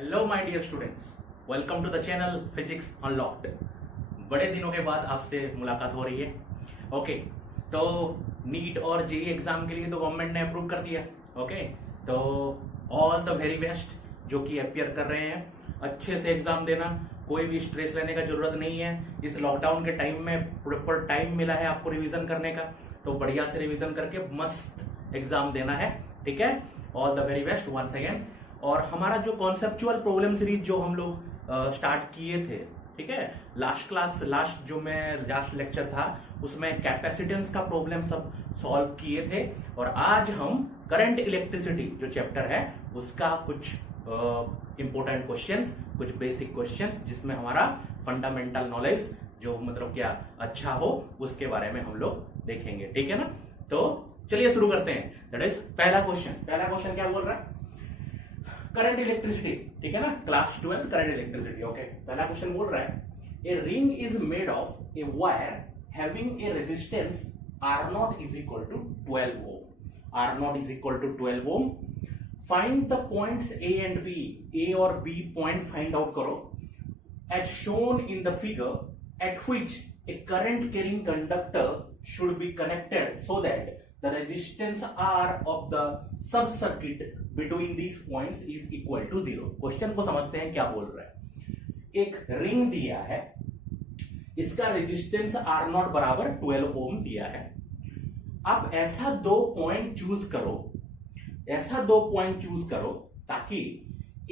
Hello my dear students, welcome to the channel physics unlocked. बड़े दिनों के बाद आपसे मुलाकात हो रही है। ओके, तो नीट और जेई एग्जाम के लिए तो गवर्नमेंट ने अप्रूव कर दिया। ओके, तो ऑल द वेरी बेस्ट जो कि अपियर कर रहे हैं, अच्छे से एग्जाम देना, कोई भी स्ट्रेस लेने का जरूरत नहीं है। इस लॉकडाउन के टाइम में प्रॉपर टाइम मिला है आपको रिवीजन करने का, तो बढ़िया से रिवीजन करके मस्त एग्जाम देना है। ठीक है, all the very best once again. और हमारा जो कॉन्सेप्चुअल प्रॉब्लम सीरीज जो हम लोग स्टार्ट किए थे, ठीक है, लास्ट लेक्चर था उसमें कैपेसिटेंस का प्रॉब्लम सब सॉल्व किए थे। और आज हम करंट इलेक्ट्रिसिटी जो चैप्टर है उसका कुछ इंपॉर्टेंट क्वेश्चंस, कुछ बेसिक क्वेश्चंस जिसमें हमारा फंडामेंटल नॉलेज जो मतलब क्या अच्छा हो उसके बारे में हम लोग देखेंगे। ठीक है ना, तो चलिए शुरू करते हैं। दैट इज पहला क्वेश्चन क्या बोल रहा है? करंट इलेक्ट्रिसिटी, ठीक है ना, क्लास 12 करंट इलेक्ट्रिसिटी। ओके, पहला क्वेश्चन बोल रहा है a ring is made of a wire having a resistance R naught is equal to 12 ohm. R naught is equal to 12 ohm. Find the points A and B, A और B point find out करो as shown in the figure at which a current carrying conductor should be connected so that the resistance R of the sub circuit between these points is equal to 0। Question को समझते हैं क्या बोल रहा है। एक ring दिया है, इसका रेजिस्टेंस R0 बराबर 12 ओम दिया है। अब ऐसा दो पॉइंट चूज करो ताकि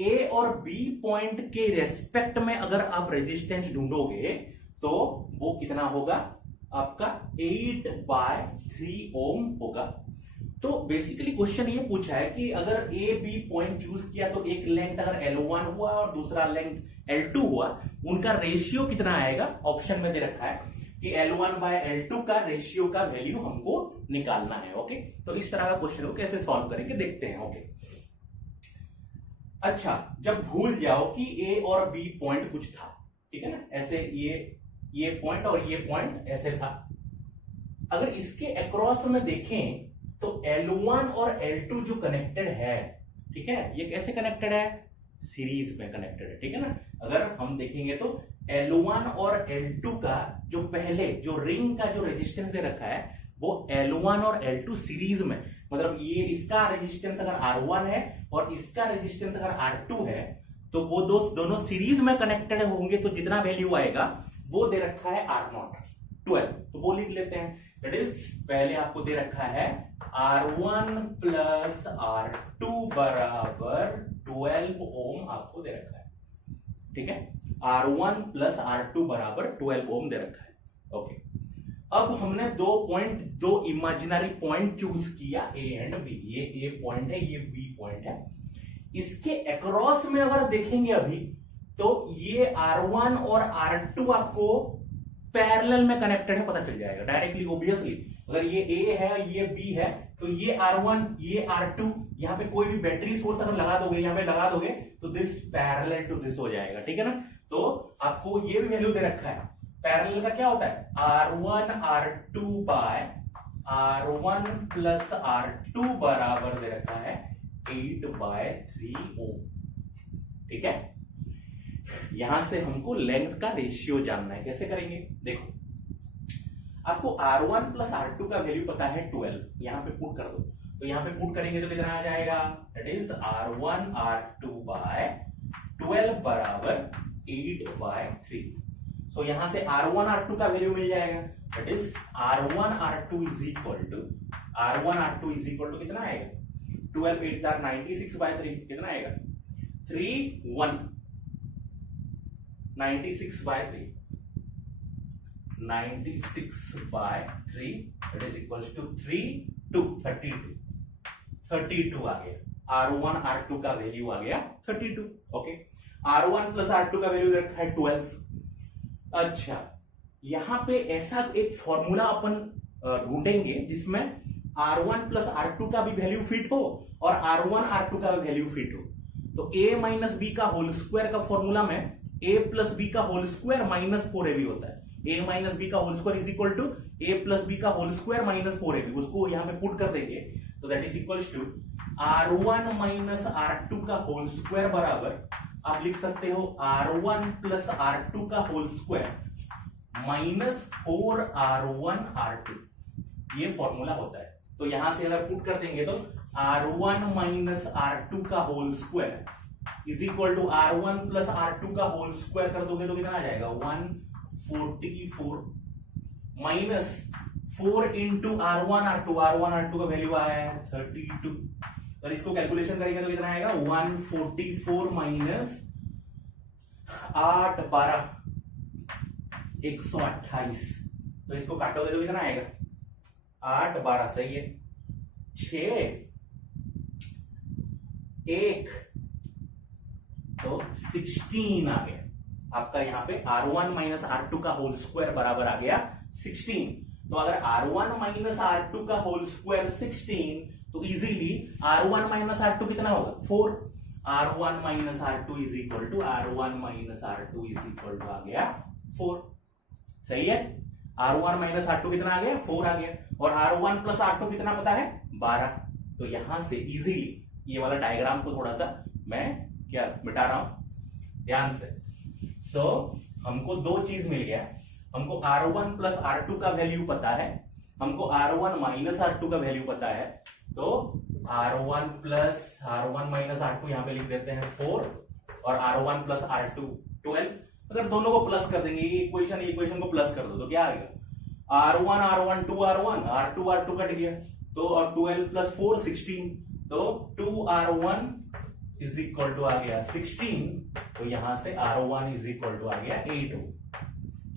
A और B पॉइंट के रेस्पेक्ट में अगर आप रेजिस्टेंस ढूंढोगे तो वो कितना होगा आपका 8/3 ओम होगा। तो बेसिकली क्वेश्चन ये पूछा है कि अगर ए बी पॉइंट चूज किया तो एक लेंथ अगर L1 हुआ और दूसरा लेंथ L2 हुआ, उनका रेशियो कितना आएगा। ऑप्शन में दे रखा है कि L1/L2 का रेशियो का वैल्यू हमको निकालना है। ओके, तो इस तरह का क्वेश्चन को कैसे सॉल्व करेंगे देखते हैं। ओके, अच्छा, जब भूल जाओ कि ए और बी पॉइंट कुछ था, ठीक है ना, ऐसे ये पॉइंट और ये पॉइंट ऐसे था। अगर इसके अक्रॉस में देखें तो L1 और L2 जो कनेक्टेड है, ठीक है, ये कैसे कनेक्टेड है? सीरीज में कनेक्टेड है। ठीक है ना, अगर हम देखेंगे तो L1 और L2 का जो पहले जो रिंग का जो रेजिस्टेंस दे रखा है वो L1 और L2 सीरीज में, मतलब ये इसका रेजिस्टेंस अगर R1 है और इसका रेजिस्टेंस अगर R2 है तो वो दोनों सीरीज में कनेक्टेड होंगे, तो जितना वैल्यू आएगा वो दे रखा है R0 12, तो वो लिख लेते हैं। दैट इज पहले आपको दे रखा है R1 प्लस R2 बराबर 12 ओम आपको दे रखा है। ठीक है, R1 प्लस R2 बराबर 12 ओम दे रखा है। ओके, अब हमने दो इमेजिनरी पॉइंट चूज किया ए एंड बी। ये ए पॉइंट है, ये बी पॉइंट है। इसके अक्रॉस में अगर देखेंगे अभी तो ये R1 और R2 आपको पैरेलल में कनेक्टेड है, पता चल जाएगा डायरेक्टली ऑब्वियसली। अगर ये A है ये B है तो ये R1 ये R2, यहां पे कोई भी बैटरी सोर्स अगर लगा दोगे, यहां पे लगा दोगे तो दिस पैरेलल टू दिस हो जाएगा। ठीक है ना, तो आपको ये भी वैल्यू दे रखा है। पैरेलल का क्या होता है? R1 R2 by R1 plus R2 बराबर दे रखा है 8/3 ओम। ठीक है, यहां से हमको लेंथ का रेशियो जानना है। कैसे करेंगे देखो, आपको R1 प्लस R2 का वैल्यू पता है 12, यहां पे पुट कर दो। तो यहां पे पुट करेंगे तो कितना आ जाएगा? That is R1 R2 bye 12 बराबर 8/3। सो यहां से R1 R2 का वैल्यू मिल जाएगा। That is R1 R2 is equal to कितना आएगा? 12 8 4 96/3 कितना आएगा? 3 1 96/3 that is equals to 3 2 32 आ गया। R1 R2 का वैल्यू आ गया 32। ओके, R1 प्लस R2 का वैल्यू रखा है 12। अच्छा, यहां पे ऐसा एक फॉर्मूला अपन ढूंढेंगे जिसमें R1 प्लस R2 का भी वैल्यू फिट हो और R1 R2 का भी वैल्यू फिट हो। तो a माइनस बी का होल स्क्वायर का फॉर्मूला में a प्लस बी का होल स्क्वायर माइनस 4ab होता है। a माइनस बी का whole square is equal to a plus b का होल स्क्वायर माइनस 4ab। उसको यहां पे पुट कर देंगे तो that is equals to R1 minus R2 का होल स्क्वायर बराबर आप लिख सकते हो R1 प्लस R2 का whole square minus 4R1 R2, ये फॉर्मूला होता है। तो यहां से अगर पुट कर देंगे तो R1 माइनस R2 का whole square is equal to R1 plus R2 का होल स्क्वायर कर दोगे तो कितना आ जाएगा 144 माइनस 4 इंटू R1 R2 का वैल्यू आया है 32। और इसको कैलकुलेशन करेंगे तो कितना आएगा 144 माइनस 8 12 128। तो इसको काटोगे तो कितना आएगा 8 12 सही है 6 1 तो 16 आ गया आपका। यहां पे R1 माइनस R2 का होल स्क्वायर बराबर आ गया 16। तो अगर R1 माइनस R2 का होल स्क्वायर 16 तो इजीली R1 माइनस R2 कितना होगा 4। R1 minus R2 is equal to R1 minus R2 is equal to आ गया 4। सही है। R1 माइनस R2 कितना आ गया 4 आ गया और R1 प्लस R2 कितना पता है 12। तो यहां से इजीली ये वाला डायग्राम को थोड़ा सा मैं क्या मिटा रहा हूं ध्यान से। हमको दो चीज मिल गया। हमको R1 प्लस R2 का वैल्यू पता है, हमको R1 माइनस R2 का वैल्यू पता है। तो R1 plus R1 minus R2 यहां पे लिख देते हैं 4 और R1 प्लस R2 12। अगर दोनों को प्लस कर देंगे ये इक्वेशन को प्लस कर दो तो क्या आएगा R1 R1 2 R1 R2 R2 cut गया तो और 12 प्लस 4 16। तो 2 R1 इज इक्वल टू आ गया 16। तो यहां से R1 इज इक्वल टू आ गया 8।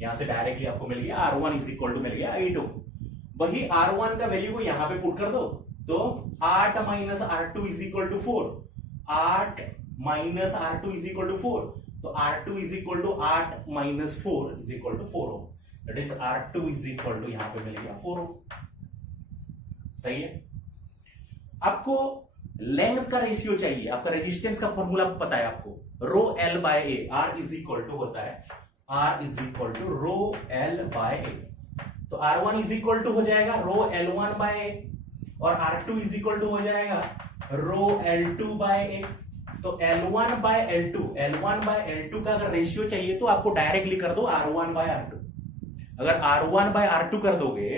यहां से डायरेक्टली आपको मिल गया R1 इज इक्वल टू मिल गया 8। वही R1 का वैल्यू को यहां पे पुट कर दो तो 8 minus R2 is equal to 4। 8 minus R2 is equal to 4। तो R2 is equal to 8 minus 4 is equal to 4। That is R2 is equal to यहां पे मिल गया 4। सही है। आपको लेंथ का रेशियो चाहिए, आपका रेजिस्टेंस का फॉर्मूला पता है आपको rho L by A. R is equal to होता है R is equal to rho L by A. तो R1 इज इक्वल टू हो जाएगा रो L1 बाय ए और R2 इज इक्वल टू हो जाएगा रो L2 बाय ए। तो L1 बाय L2 का अगर रेशियो चाहिए तो आपको डायरेक्टली कर दो R1 बाय R2। अगर R1 बाय R2 कर दोगे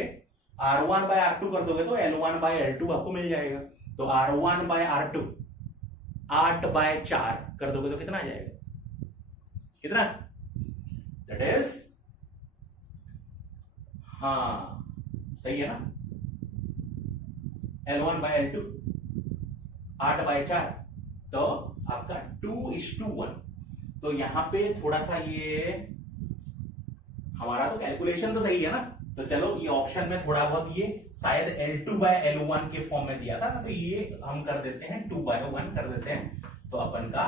तो L1 बाय L2 आपको मिल जाएगा। तो R1 बाय R2 8 बाय 4 कर दोगे तो कितना आ जाएगा कितना दैट इज हाँ सही है ना L1 बाय L2 8 बाय 4 तो आपका 2:1। तो यहां पे थोड़ा सा ये हमारा तो कैलकुलेशन तो सही है ना। तो चलो ये ऑप्शन में थोड़ा बहुत ये शायद L2 बाय L1 के फॉर्म में दिया था ना, तो ये हम कर देते हैं 2/1 कर देते हैं। तो अपन का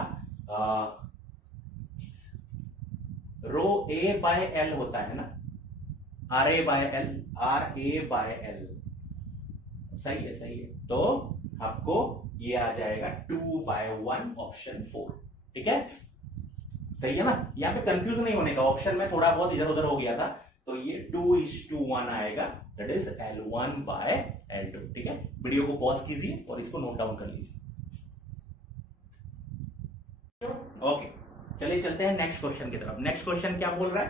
रो A बाय L होता है ना RA बाय L। सही है। तो आपको ये आ जाएगा 2/1 ऑप्शन 4। ठीक है सही है ना। यहां पे कंफ्यूज नहीं होने का, ऑप्शन में थोड़ा बहुत इधर उधर हो गया था तो ये 2:1 आएगा that is L1 bye L2। ठीक है वीडियो को पॉज कीजिए और इसको नोट डाउन कर लीजिए। ओके चलिए चलते हैं नेक्स्ट क्वेश्चन की तरफ। नेक्स्ट क्वेश्चन क्या बोल रहा है?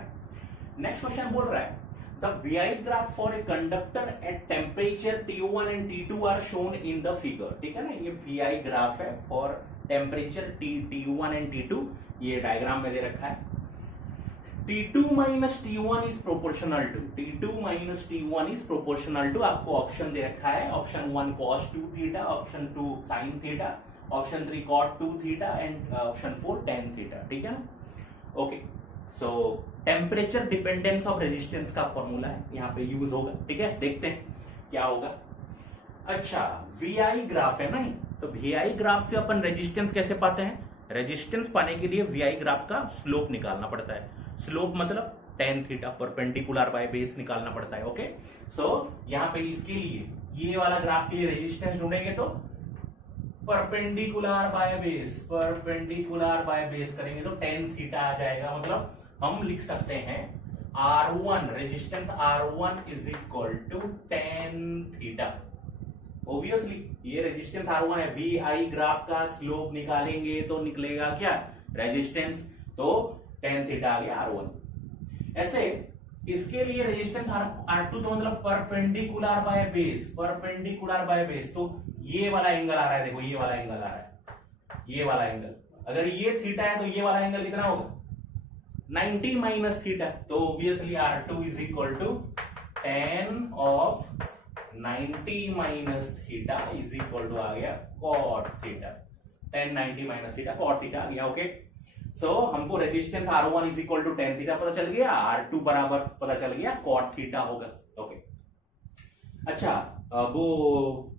नेक्स्ट क्वेश्चन बोल रहा है the VI graph for a conductor at temperature T1 and T2 are shown in the figure. ठीक है ना, ये VI ग्राफ है for temperature T1 and T2। ये डायग्राम में दे रखा है। T2 minus T1 is proportional to आपको ऑप्शन दे रखा है। Option 1 cos 2 theta, option 2 sin theta, option 3 cot 2 theta and option 4 tan theta. ठीक है ना। Okay so temperature dependence of resistance का फॉर्मूला है यहाँ पे यूज होगा। ठीक है देखते हैं क्या होगा। अच्छा VI ग्राफ है ना, तो VI ग्राफ से अपन रेजिस्टेंस कैसे पाते हैं? रेजिस्टेंस पाने के लिए VI ग्राफ का स्लोप निकालना पड़ता है। स्लोप मतलब tan theta perpendicular by base निकालना पड़ता है। ओके सो यहाँ पे इसके लिए ये वाला ग्राफ के लिए रेजिस्टेंस ढूंढेंगे तो परपेंडिकुलर बाय बेस करेंगे तो tan थीटा आ जाएगा। मतलब हम लिख सकते हैं R1 resistance R1 is equal to tan theta. Obviously ये रेजिस्टेंस R1 है। VI ग्राफ का स्लोप निकालेंगे तो निकलेगा क्या रेजिस्टेंस, तो tan थीटा आ गया R1। ऐसे इसके लिए रेजिस्टेंस R2 तो मतलब perpendicular by base, perpendicular by base, तो ये वाला एंगल आ रहा है, देखो ये वाला एंगल आ रहा है, ये वाला एंगल, अगर ये थीटा है तो ये वाला एंगल कितना होगा 90 माइनस थीटा, तो obviously R2 is equal to tan of 90 minus theta is equal to आ गया cot theta, tan 90 minus theta cot theta आ गया। ओके, सो हमको resistance R1 is equal to tan theta पता चल गया, R2 बराबर पता चल गया cot थीटा होगा। ओके, अच्छा वो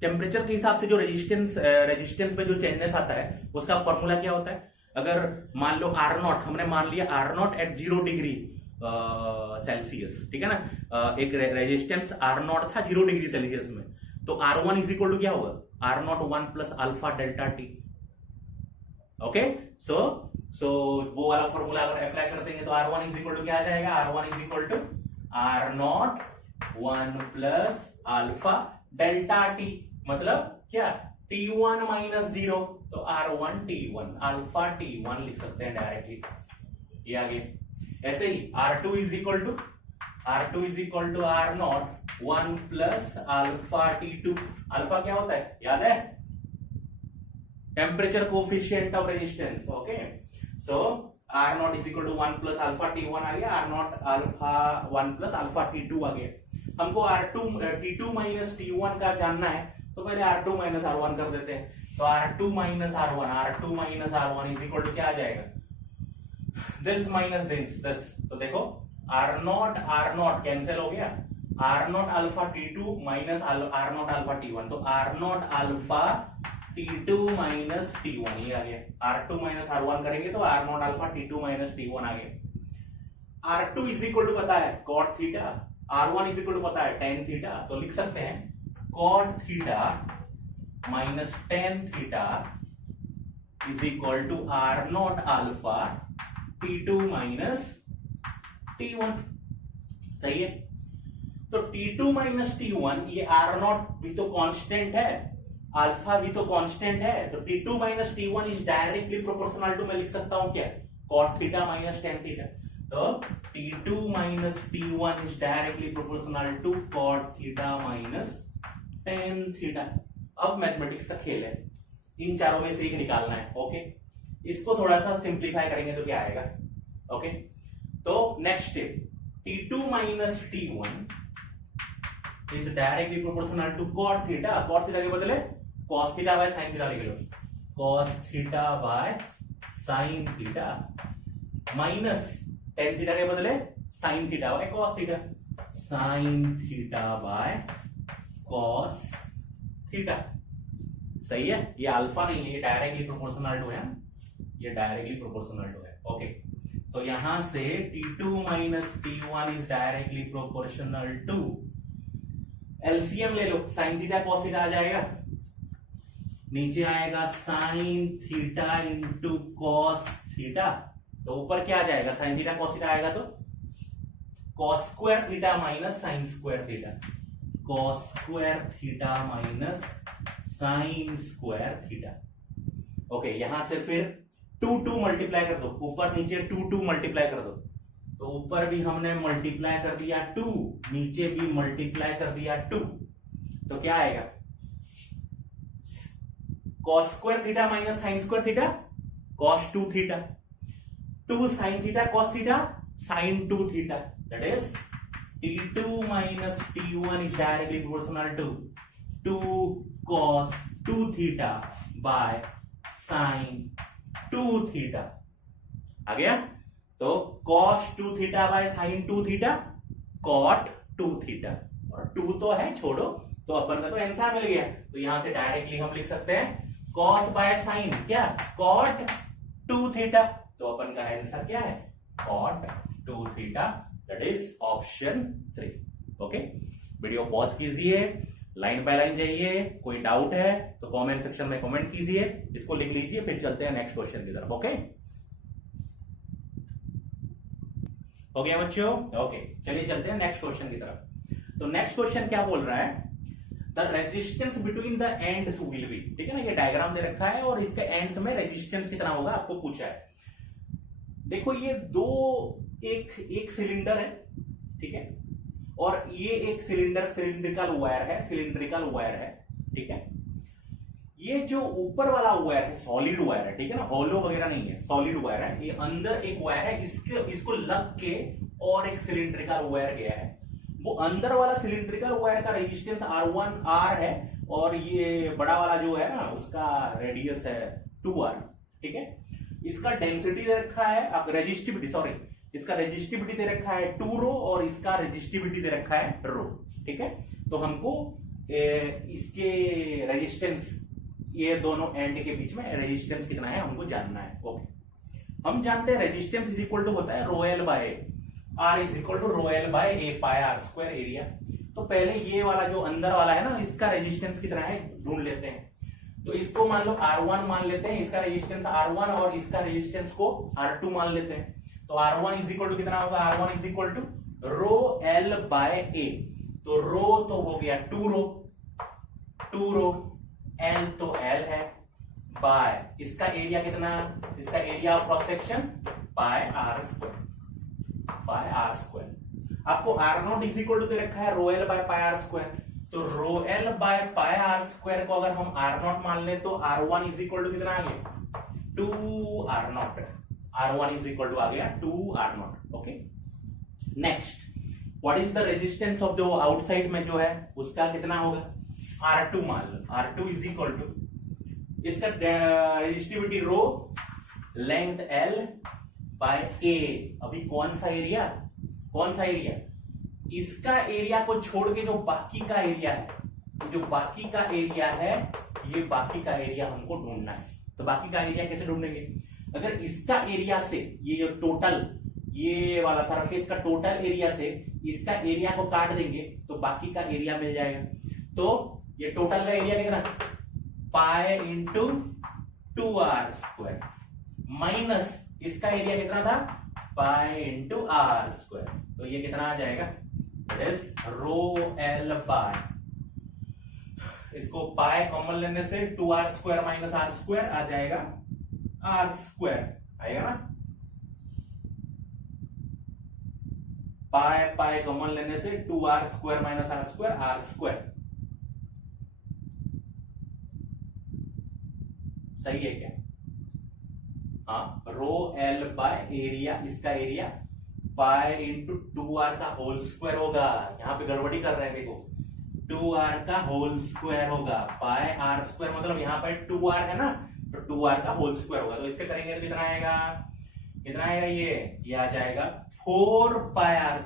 टेम्परेचर के हिसाब से जो रेजिस्टेंस में जो चेंजेस आता है उसका फॉर्मूला क्या होता है? अगर मान लो R0 हमने मान लिया R0 एट 0 डिग्री सेल्सियस, ठीक है ना, एक रेजिस्टेंस R0 था 0 डिग्री सेल्सियस में, तो R1 इज इक्वल टू क्या होगा R0 1 plus alpha delta T. Okay, so वो वाला फॉर्मूला अगर अप्लाई कर देंगे तो R1 इज इक्वल टू क्या आ जाएगा, R1 is equal to R0 1 plus alpha delta T, मतलब क्या T1 माइनस 0, तो R1 T1 अल्फा T1 लिख सकते हैं डायरेक्टली, ये आगे। ऐसे ही R2 is equal to R0 1 plus alpha T2, alpha क्या होता है याद है, temperature coefficient of resistance. Okay, so R0 is equal to 1 plus alpha T1 आ गया, R0 alpha 1 plus alpha T2 आ गया। हमको T2 माइनस T1 का जानना है, तो पहले R2 माइनस R1 कर देते हैं, तो R2 minus R1 is equal to क्या आ जाएगा, दिस माइनस दिस, तो देखो R0 कैंसिल हो गया, R0 alpha T2 minus R0 alpha T1, तो R0 alpha T2 minus T1 ये आ गया, R2 माइनस R1 करेंगे तो R0 alpha T2 minus T1 आ गया। R2 इज इक्वल टू पता है cot theta, R1 is equal to पता है tan थीटा, तो लिख सकते हैं cot theta minus tan theta is equal to R0 alpha T2 minus T1, सही है। तो T2 माइनस T1, ये R0 भी तो कांस्टेंट है, अल्फा भी तो कांस्टेंट है, तो T2 minus T1 is directly proportional to, मैं लिख सकता हूं क्या cot theta minus tan theta, तो T2 minus T1 is directly proportional to cot theta minus tan theta. अब मैथमेटिक्स का खेल है, इन चारों में से एक निकालना है। ओके, इसको थोड़ा सा सिंप्लीफाई करेंगे तो क्या आएगा। ओके, तो next step, T2 minus T1 is directly proportional to cot theta, cot theta के बदले cos theta by sin theta लिख लो, cos theta by sin theta minus tan theta के बदले sin theta by cos theta, sin theta by cos theta, सही है। ये alpha नहीं है, ये डायरेक्टली प्रोपोर्शनल टू है, ये डायरेक्टली प्रोपोर्शनल टू है। ओके, सो यहां से T2 minus T1 is directly proportional to, LCM ले लो, sin थीटा cos थीटा आ जाएगा, नीचे आएगा sin theta into cos theta, तो ऊपर क्या आ जाएगा sin थीटा cos थीटा आएगा, तो cos square theta minus sin square theta, cos square theta minus sin square theta. Okay, यहां से फिर 2 मल्टीप्लाई कर दो, ऊपर नीचे 2 मल्टीप्लाई कर दो, तो ऊपर भी हमने मल्टीप्लाई कर दिया 2, नीचे भी मल्टीप्लाई कर दिया 2, तो क्या आएगा cos square theta minus sin square theta, cos 2 theta, 2 sin theta cos theta sin 2 theta, that is T2 minus T1 is directly proportional to 2 cos 2 theta by sin 2 theta आ गया, तो cos 2 theta by sin 2 theta cot 2 theta, और 2 तो है छोड़ो, तो अपन का तो आंसर मिल गया, तो यहां से डायरेक्टली हम लिख सकते हैं cos बाय sin क्या cot 2 थीटा, तो अपन का आंसर क्या है cot 2 theta, that is option 3। Okay, video pause कीजिए, लाइन बाय लाइन जाइए, कोई डाउट है तो कमेंट सेक्शन में कमेंट कीजिए, इसको लिख लीजिए, फिर चलते हैं नेक्स्ट क्वेश्चन की तरफ। ओके, हो गया बच्चों? ओके, चलिए चलते हैं नेक्स्ट क्वेश्चन की तरफ। तो नेक्स्ट क्वेश्चन क्या बोल रहा है, the resistance between the ends will be, ठीक है ना, ये डायग्राम दे रखा है और इसके एंड्स में रेजिस्टेंस कितना होगा आपको पूछा है। देखो ये दो एक सिलेंडर है, ठीक है, और ये एक सिलिंड्रिकल वायर है, ठीक है। ये जो ऊपर वाला वायर है सॉलिड वायर है, ठीक है ना, हॉलो वगैरह नहीं है, सॉलिड वायर है। ये अंदर एक वायर है, इसको लग के और एक सिलिंड्रिकल वायर गया है। वो अंदर वाला सिलिंड्रिकल वायर का रेजिस्टेंस R1R है, और ये बड़ा वाला जो है ना उसका रेडियस है 2R, ठीक है। इसका डेंसिटी दे रखा है, अब इसका रेजिस्टिविटी दे रखा है 2 रो, और इसका रेजिस्टिविटी दे रखा है रो, ठीक है। तो हमको इसके रेजिस्टेंस, ये दोनों एंड के बीच में रेजिस्टेंस कितना है हमको जानना है। ओके, हम जानते हैं रेजिस्टेंस इज इक्वल टू होता है rho L by R is equal to rho L by A pi R square area. तो पहले ये वाला जो अंदर वाला है ना, इसका रेजिस्टेंस कितना है ढूंढ लेते हैं। तो इसको मान लो R1 मान लेते हैं, इसका रेजिस्टेंस R1 और इसका रेजिस्टेंस को R2 मान लेते हैं। तो R1 इज इक्वल टू कितना होगा, R1 is equal to rho L by A. तो रो तो हो गया 2 रो, एल तो एल है, बाय इसका एरिया कितना, इसका area of cross section by R square. आपको R0 इज इक्वल टू दे रखा है rho L by pi R square. तो rho L by pi R square को अगर हम R0 मान ले तो R1 इज इक्वल टू कितना आ गया 2R0। R1 is equal to आ गया 2R0। Okay, next what is the resistance of जो आउटसाइड में जो है उसका कितना होगा, R2 मान लो। R2 इज इक्वल टू इसका resistivity rho, length L by A। अभी कौन सा एरिया, इसका एरिया को छोड़ के जो बाकी का एरिया है, ये बाकी का एरिया हमको ढूंढना है। तो बाकी का एरिया कैसे ढूंढेंगे, अगर इसका एरिया से ये जो टोटल, ये वाला सरफेस का टोटल एरिया से इसका एरिया को काट देंगे तो बाकी का एरिया मिल जाएगा। तो ये टोटल का एरिया कितना, pi into 2R square, minus इसका एरिया कितना था, पाई इंटू R स्क्वायर। तो ये कितना आ जाएगा, इज रो एल बाय, इसको पाई कॉमन लेने से 2R square minus R square आ जाएगा, R स्क्वायर आएगा ना, पाई कॉमन लेने से 2R square minus R square, R square. सही है क्या, हाँ, रो एल बाय एरिया, इसका एरिया पाई इंटू 2R का होल स्क्वायर होगा। यहां पे गड़बड़ी कर रहे हैं, देखो 2R का होल स्क्वायर होगा, पाई R स्क्वायर मतलब यहां पर 2R है ना, तो 2R का होल स्क्वायर होगा। तो इसके करेंगे तो कितना आएगा, ये आ जाएगा 4 पाई R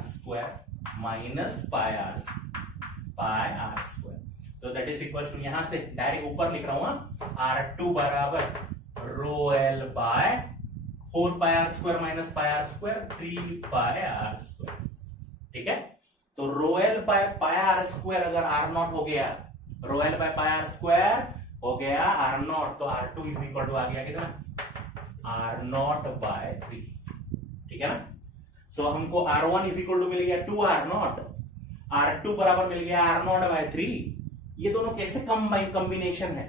square minus pi R square. तो दैट इज इक्वल टू, यहां से डायरेक्ट ऊपर लिख रहा हूं, R2 बराबर रो एल बाय 4 पाई R square minus pi R square 3 पाई R स्क्वायर, ठीक है। तो rho L by pi R square अगर R0 हो गया, रो L by pi R square हो गया R0, तो R2 इज इक्वल टू आ गया कितना, R0 बाय 3, ठीक है ना। सो हमको R1 इज इक्वल टू मिल गया 2R0, R2 बराबर मिल गया R0 बाय 3। ये दोनों कैसे कॉम्बिनेशन है,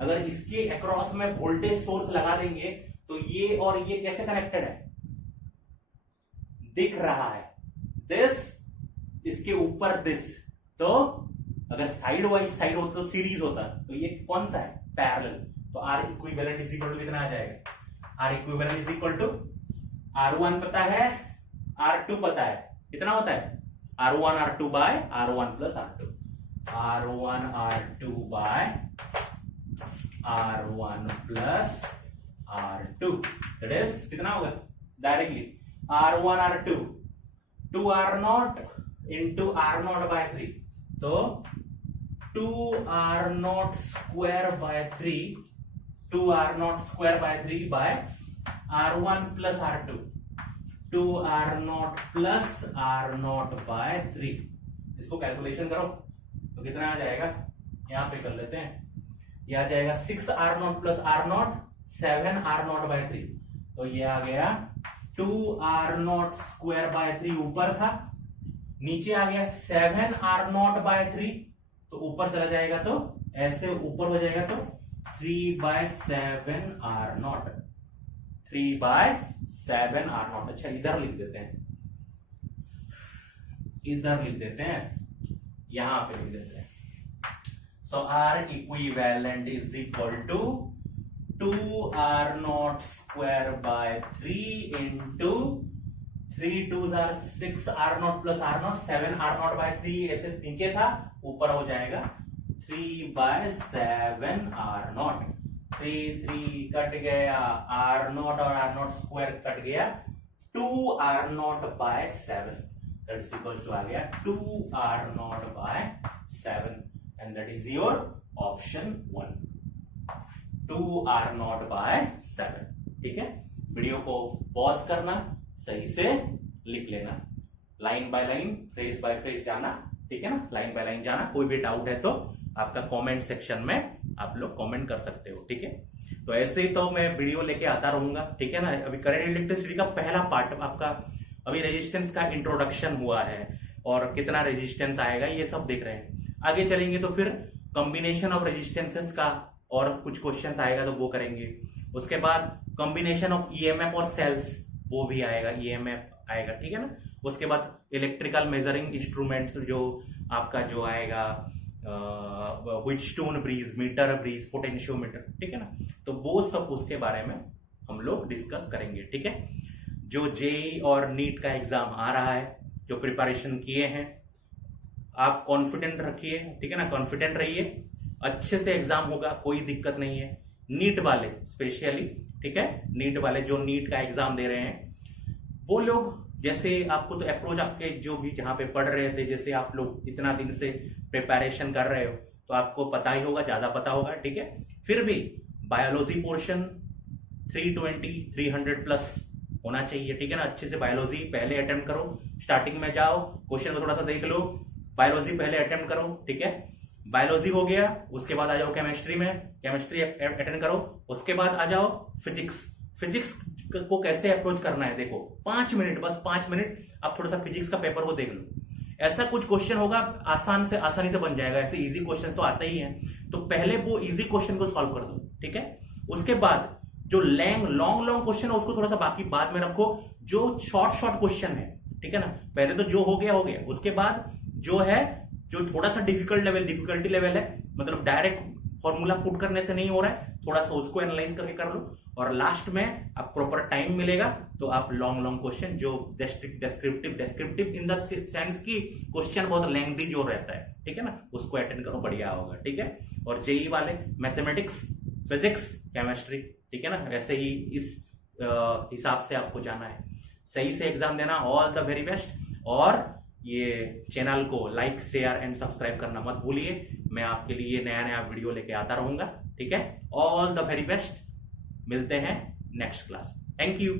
अगर इसके अक्रॉस में वोल्टेज सोर्स लगा देंगे तो ये और ये कैसे कनेक्टेड है, दिख रहा है, दिस इसके ऊपर दिस। तो अगर साइड वाइज साइड होता तो सीरीज होता, तो ये कौन सा है, पैरेलल। तो R equivalent is equal to कितना आ जाएगा, R equivalent is equal to R1 पता है, R2 पता है, कितना होता है R1 R2 by R1 plus R2, R1 R2 by R1 plus R2, that is कितना होगा, directly R1 R2 2R0 into R0 by 3, तो 2R0 square by 3, 2R0 square by 3 by R1 plus R2, 2R0 plus R0 by 3। इसको calculation करो तो कितना आ जाएगा, यहां पे कर लेते हैं, ये आ जाएगा 6R0 plus R0, 7R0 bye 3। तो ये आ गया 2R0 स्क्वायर बाय 3 ऊपर था, नीचे आ गया 7R0 बाय 3, तो ऊपर चला जाएगा तो ऐसे ऊपर हो जाएगा, तो 3 बाय 7R0, 3/7 R0। अच्छा इधर लिख देते हैं, यहां पे लिख देते हैं। So R equivalent is equal to 2R0 square by 3 into 3 2s are 6 R0 plus R0 7 R0 by 3 ऐसे नीचे था, ऊपर हो जाएगा 3/7 R0। 3 कट गया, R0 और R0 स्क्वायर कट गया, 2R0 by 7 that is equal to आ गया 2R0 by 7 and that is your option 1, 2R0 by 7। ठीक है, वीडियो को पॉज करना, सही से लिख लेना, line by line, phrase by phrase जाना। ठीक है ना, लाइन बाय लाइन जाना। कोई भी डाउट है तो आपका कमेंट सेक्शन में आप लोग कमेंट कर सकते हो। ठीक है, तो ऐसे ही तो मैं वीडियो लेके आता रहूंगा। ठीक है ना, अभी करंट इलेक्ट्रिसिटी का पहला पार्ट आपका, अभी रेजिस्टेंस का इंट्रोडक्शन हुआ है और कितना रेजिस्टेंस आएगा ये सब देख रहे हैं। आगे चलेंगे तो फिर कॉम्बिनेशन ऑफ रेजिस्टेंसेस का और कुछ क्वेश्चंस आएगा तो वो करेंगे। उसके बाद कॉम्बिनेशन ऑफ ईएमएफ और सेल्स, वो भी आएगा, ईएमएफ आएगा। ठीक है ना, उसके बाद इलेक्ट्रिकल मेजरिंग इंस्ट्रूमेंट्स जो आपका जो आएगा, Wheatstone bridge, meter bridge, potentiometer. ठीक है ना, तो वो सब उसके बारे में हम लोग डिस्कस करेंगे। ठीक है, जो जेई और नीट का एग्जाम आ रहा है, जो प्रिपरेशन किए हैं, आप कॉन्फिडेंट रखिए। ठीक है ना, कॉन्फिडेंट रहिए, अच्छे से एग्जाम होगा, कोई दिक्कत नहीं है। नीट वाले स्पेशली, ठीक है, नीट वाले जो नीट का एग्जाम दे रहे हैं, वो लोग जैसे आपको तो अप्रोच आपके जो भी जहां पे पढ़ रहे थे, जैसे आप लोग इतना दिन से प्रिपरेशन कर रहे हो तो आपको पता ही होगा, ज्यादा पता होगा। ठीक है, फिर भी बायोलॉजी पोर्शन 320-300 प्लस होना चाहिए। ठीक है ना, अच्छे से बायोलॉजी पहले अटेम्प्ट करो, स्टार्टिंग में जाओ, क्वेश्चन को थोड़ा सा देख लो, बायोलॉजी पहले अटेम्प्ट करो। ठीक है, बायोलॉजी हो गया, उसके बाद आ जाओ केमिस्ट्री में, केमिस्ट्री अटेंड करो, उसके बाद आ जाओ फिजिक्स। फिजिक्स को कैसे अप्रोच करना है देखो, 5 मिनट, बस 5 मिनट आप थोड़ा सा फिजिक्स का पेपर को देख लो। ऐसा कुछ क्वेश्चन होगा आसानी से बन जाएगा, ऐसे इजी क्वेश्चन तो आते ही हैं, तो पहले वो इजी क्वेश्चन को सॉल्व कर दो। ठीक है, उसके बाद जो लॉन्ग क्वेश्चन है उसको थोड़ा सा बाकी बाद में रखो, जो शॉर्ट क्वेश्चन है। ठीक है ना, पहले तो जो हो गया, उसके बाद जो है, जो थोड़ा सा डिफिकल्टी लेवल है, मतलब डायरेक्ट फॉर्मूला पुट करने से नहीं हो रहा है, थोड़ा सा उसको एनालाइज करके कर लो, और लास्ट में आप प्रॉपर टाइम मिलेगा तो आप लॉन्ग क्वेश्चन जो डिस्क्रिप्टिव इन द सेंस की क्वेश्चन बहुत लेंथी जो रहता है, ठीक है ना, उसको अटेंड करो, बढ़िया होगा। ठीक है, और जेई वाले मैथमेटिक्स, फिजिक्स, केमिस्ट्री, ठीक है ना, वैसे ही इस हिसाब से आपको जाना है, सही से एग्जाम देना। ऑल द वेरी बेस्ट, और ये चैनल को लाइक, शेयर एंड सब्सक्राइब करना मत भूलिए, मैं आपके लिए नया वीडियो लेके आता रहूंगा। ठीक है, ऑल द वेरी बेस्ट, मिलते हैं नेक्स्ट क्लास। Thank you.